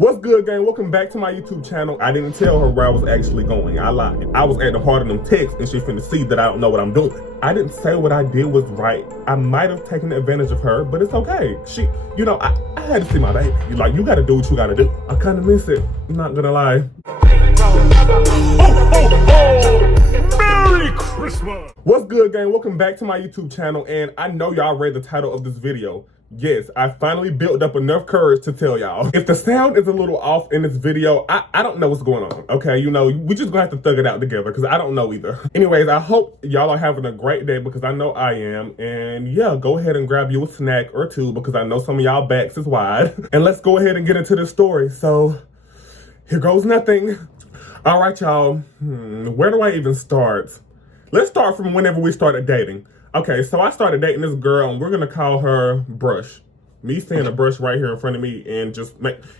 What's good, gang? Welcome back to my YouTube channel. I didn't tell her where I was actually going. I lied. I was at the heart of them texts and she finna see that I don't know what I'm doing. I didn't say what I did was right. I might have taken advantage of her, but it's okay. I had to see my baby. You gotta do what you gotta do. I kinda miss it. I'm not gonna lie. Merry Christmas! What's good, gang? Welcome back to my YouTube channel, and I know y'all read the title of this video. Yes, I finally built up enough courage to tell y'all. If the sound is a little off in this video, I don't know what's going on, okay? We just gonna have to thug it out together because I don't know either. Anyways, I hope y'all are having a great day because I know I am. And yeah, go ahead and grab you a snack or two because I know some of y'all backs is wide. And let's go ahead and get into this story. So, here goes nothing. All right, y'all. Where do I even start? Let's start from whenever we started dating. Okay, so I started dating this girl, and we're gonna call her Brush. Me seeing a brush right here in front of me, and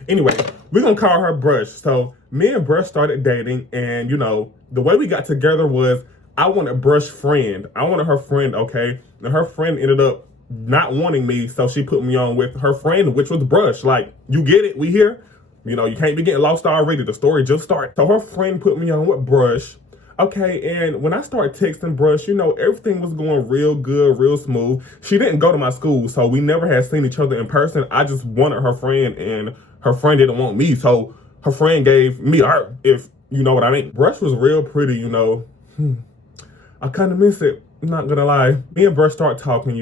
anyway, we're gonna call her Brush. So me and Brush started dating, and the way we got together was I wanted Brush friend. I wanted her friend, okay? And her friend ended up not wanting me, so she put me on with her friend, which was Brush. Like, you get it? We here? You can't be getting lost already. The story just started. So her friend put me on with Brush. Okay, and when I started texting Brush, everything was going real good, real smooth. She didn't go to my school, so we never had seen each other in person. I just wanted her friend, and her friend didn't want me, so her friend gave me her, if you know what I mean. Brush was real pretty, I kind of miss it. I'm not gonna lie. Me and Brush started talking,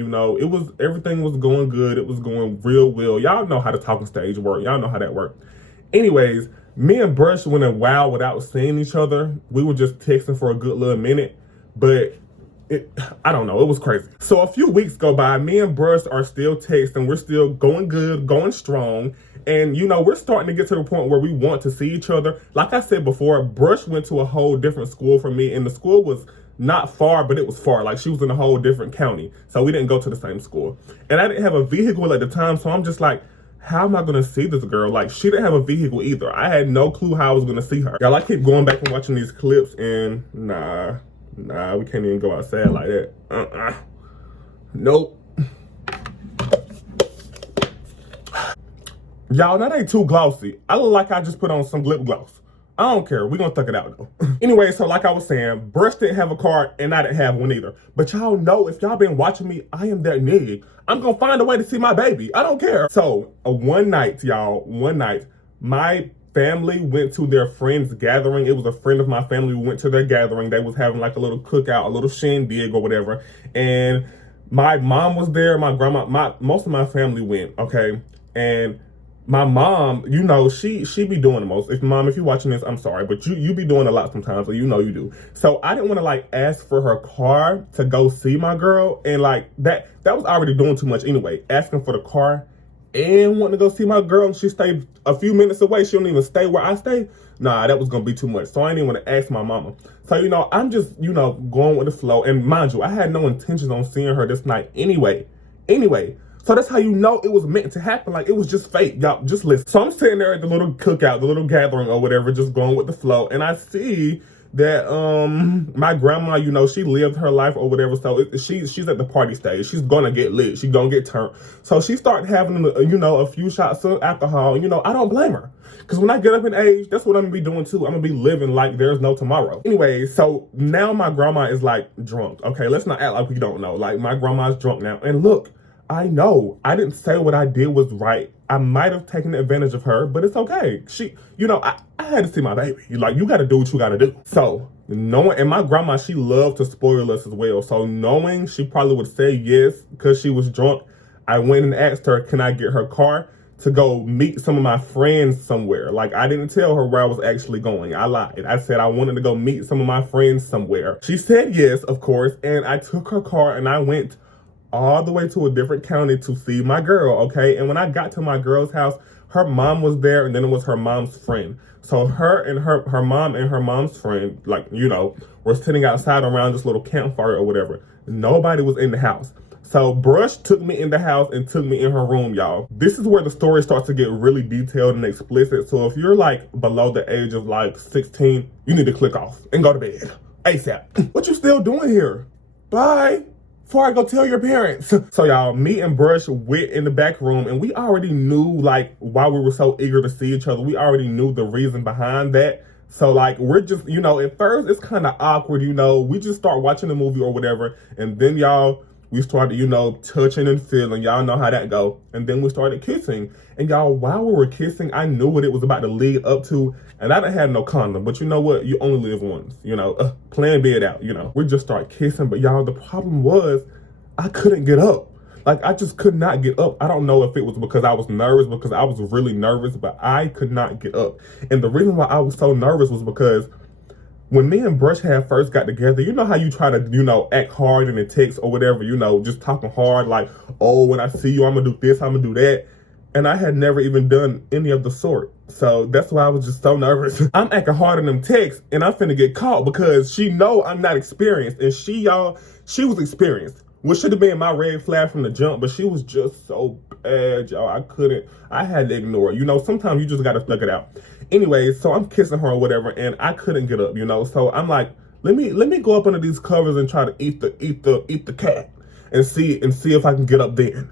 everything was going good. It was going real well. Y'all know how the talking stage work. Y'all know how that worked. Anyways, me and Brush went a while without seeing each other. We were just texting for a good little minute, but I don't know, it was crazy. So a few weeks go by, me and Brush are still texting. We're still going good, going strong. And we're starting to get to the point where we want to see each other. Like I said before, Brush went to a whole different school from me, and the school was not far, but it was far. Like, she was in a whole different county. So we didn't go to the same school. And I didn't have a vehicle at the time, so I'm just like, how am I gonna see this girl? Like, she didn't have a vehicle either. I had no clue how I was gonna see her. Y'all, I keep going back and watching these clips, and nah, we can't even go outside like that. Nope. Y'all, that ain't too glossy. I look like I just put on some lip gloss. I don't care. We're gonna thug it out though. Anyway, so like I was saying, Brush didn't have a car and I didn't have one either. But y'all know, if y'all been watching me, I am that nigga. I'm gonna find a way to see my baby. I don't care. So one night, my family went to their friend's gathering. It was a friend of my family who went to their gathering. They was having like a little cookout, a little shindig or whatever. And my mom was there, my grandma, most of my family went, okay? And my mom, she be doing the most. If you're watching this, I'm sorry, but you be doing a lot sometimes, so you do. So I didn't want to ask for her car to go see my girl, and that was already doing too much anyway. Asking for the car and wanting to go see my girl, and she stayed a few minutes away. She don't even stay where I stay. Nah, that was gonna be too much. So I didn't even want to ask my mama. So I'm just going with the flow. And mind you, I had no intentions on seeing her this night anyway. So that's how it was meant to happen. Like, it was just fate. Y'all, just listen. So I'm sitting there at the little cookout, the little gathering or whatever, just going with the flow. And I see that my grandma, she lived her life or whatever. So she's at the party stage. She's gonna get lit. She's gonna get turned. So she started having, a few shots of alcohol. I don't blame her. Because when I get up in age, that's what I'm gonna be doing too. I'm gonna be living like there's no tomorrow. Anyway, so now my grandma is drunk. Okay, let's not act like we don't know. My grandma's drunk now. And look, I know I didn't say what I did was right. I might have taken advantage of her, but it's okay. She, I had to see my baby. You got to do what you got to do. So and my grandma, she loved to spoil us as well. So knowing she probably would say yes because she was drunk, I went and asked her, can I get her car to go meet some of my friends somewhere? I didn't tell her where I was actually going. I lied. I said I wanted to go meet some of my friends somewhere. She said yes, of course. And I took her car and I went all the way to a different county to see my girl, okay? And when I got to my girl's house, her mom was there, and then it was her mom's friend. So her and her mom and her mom's friend, were sitting outside around this little campfire or whatever. Nobody was in the house. So Brush took me in the house and took me in her room, y'all. This is where the story starts to get really detailed and explicit. So if you're below the age of 16, you need to click off and go to bed ASAP. What you still doing here? Bye. before I go tell your parents. So y'all, me and Brush went in the back room and we already knew like why we were so eager to see each other. We already knew the reason behind that. So like, we're just, you know, at first it's kind of awkward, you know, we just start watching the movie or whatever. And then y'all, we started, you know, touching and feeling. Y'all know how that go. And then we started kissing. And y'all, while we were kissing, I knew what it was about to lead up to. And I didn't have no condom. But you know what? You only live once, you know. Plan B it out, you know. We just started kissing. But y'all, the problem was I couldn't get up. Like, I just could not get up. I don't know if it was because I was nervous, because I was really nervous, but I could not get up. And the reason why I was so nervous was because when me and Brush had first got together, you know how you try to, you know, act hard in the text or whatever, you know, just talking hard, like, oh, when I see you, I'm gonna do this, I'm gonna do that. And I had never even done any of the sort. So that's why I was just so nervous. I'm acting hard in them texts and I'm finna get caught because she know I'm not experienced. And she was experienced. What should have been my red flag from the jump, but she was just so bad, y'all. I had to ignore it. You know, sometimes you just gotta stuck it out. Anyway, so I'm kissing her or whatever, and I couldn't get up, you know. So I'm like, let me go up under these covers and try to eat the cat and see if I can get up then.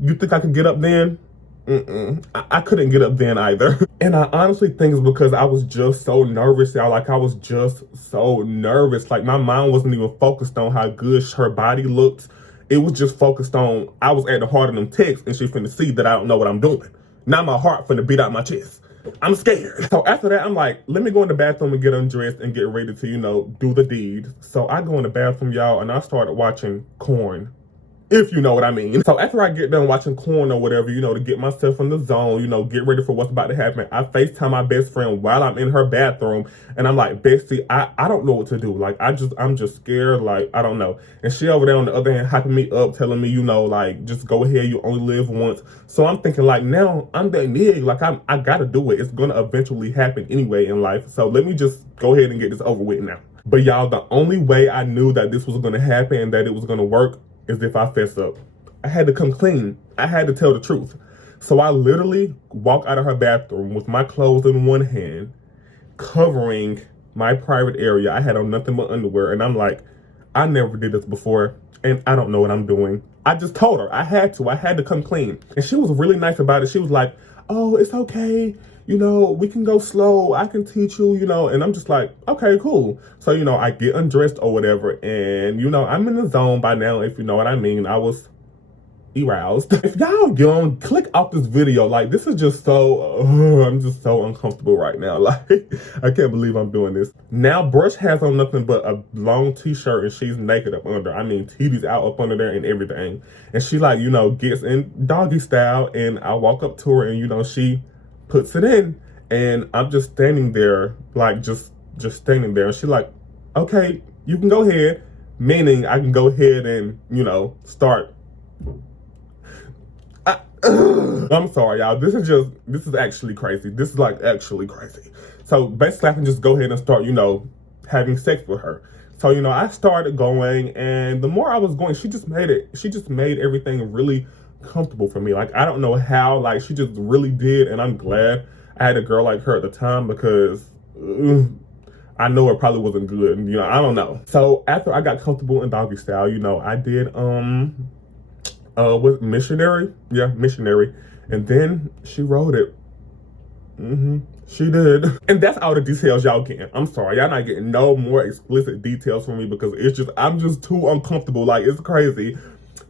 You think I can get up then? I couldn't get up then either. And I honestly think it's because I was just so nervous, y'all. Like, I was just so nervous. Like, my mind wasn't even focused on how good her body looked. It was just focused on, I was acting hard in them texts and she finna see that I don't know what I'm doing. Now my heart finna beat out my chest. I'm scared. So after that, I'm like, let me go in the bathroom and get undressed and get ready to, you know, do the deed. So I go in the bathroom, y'all, and I started watching Corn. If you know what I mean. So after I get done watching Corn or whatever, you know, to get myself in the zone, you know, get ready for what's about to happen, I FaceTime my best friend while I'm in her bathroom. And I'm like, Bestie, I don't know what to do. Like, I'm just scared. Like, I don't know. And she over there on the other hand, hyping me up, telling me, you know, like, just go ahead. You only live once. So I'm thinking like, now I'm that nigga. Like, I gotta do it. It's gonna eventually happen anyway in life. So let me just go ahead and get this over with now. But y'all, the only way I knew that this was gonna happen and that it was gonna work is if I fess up. I had to come clean. I had to tell the truth. So I literally walk out of her bathroom with my clothes in one hand, covering my private area. I had on nothing but underwear. And I'm like, I never did this before and I don't know what I'm doing. I just told her I had to come clean. And she was really nice about it. She was like, oh, it's okay. You know, we can go slow. I can teach you, you know. And I'm just like, okay, cool. So, you know, I get undressed or whatever. And, you know, I'm in the zone by now, if you know what I mean. I was aroused. If y'all young, click off this video. Like, this is just so, I'm just so uncomfortable right now. Like, I can't believe I'm doing this. Now, Brush has on nothing but a long t-shirt and she's naked up under. I mean, titties out up under there and everything. And she, like, you know, gets in doggy style. And I walk up to her and, you know, she puts it in, and I'm just standing there, like, just standing there. And she's like, okay, you can go ahead, meaning I can go ahead and, you know, start. I'm sorry, y'all. This is actually crazy. This is, like, actually crazy. So basically, I can just go ahead and start, you know, having sex with her. So, you know, I started going, and the more I was going, she just made everything really comfortable for me. Like, I don't know how, like, she just really did. And I'm glad I had a girl like her at the time, because I know it probably wasn't good, you know. I don't know. So after I got comfortable in doggy style, you know, I did with missionary, and then she wrote it. She did. And that's all the details y'all getting. I'm sorry, y'all not getting no more explicit details from me, because I'm just too uncomfortable. Like, it's crazy.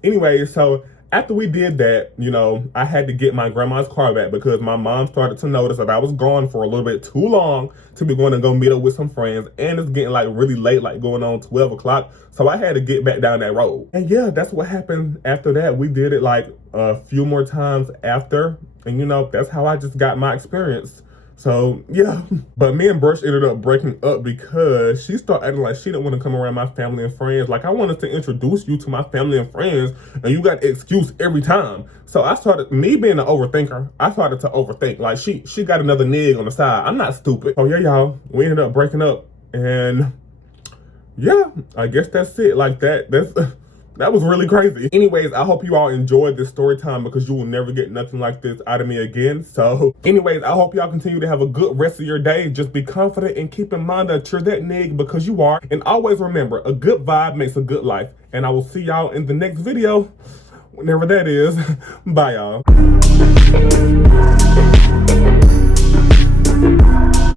Anyway, so after we did that, you know, I had to get my grandma's car back, because my mom started to notice that I was gone for a little bit too long to be going to go meet up with some friends. And it's getting, like, really late, like going on 12 o'clock. So I had to get back down that road. And yeah, that's what happened after that. We did it like a few more times after. And, you know, that's how I just got my experience. So, yeah. But me and Brush ended up breaking up because she started acting like she didn't want to come around my family and friends. Like, I wanted to introduce you to my family and friends, and you got an excuse every time. So I started, me being an overthinker, I started to overthink. Like, she got another nig on the side. I'm not stupid. So, yeah, y'all, we ended up breaking up. And, yeah, I guess that's it. Like, that's That was really crazy. Anyways, I hope you all enjoyed this story time because you will never get nothing like this out of me again. So anyways, I hope y'all continue to have a good rest of your day. Just be confident and keep in mind that you're that nigga because you are. And always remember, a good vibe makes a good life. And I will see y'all in the next video, whenever that is. Bye, y'all.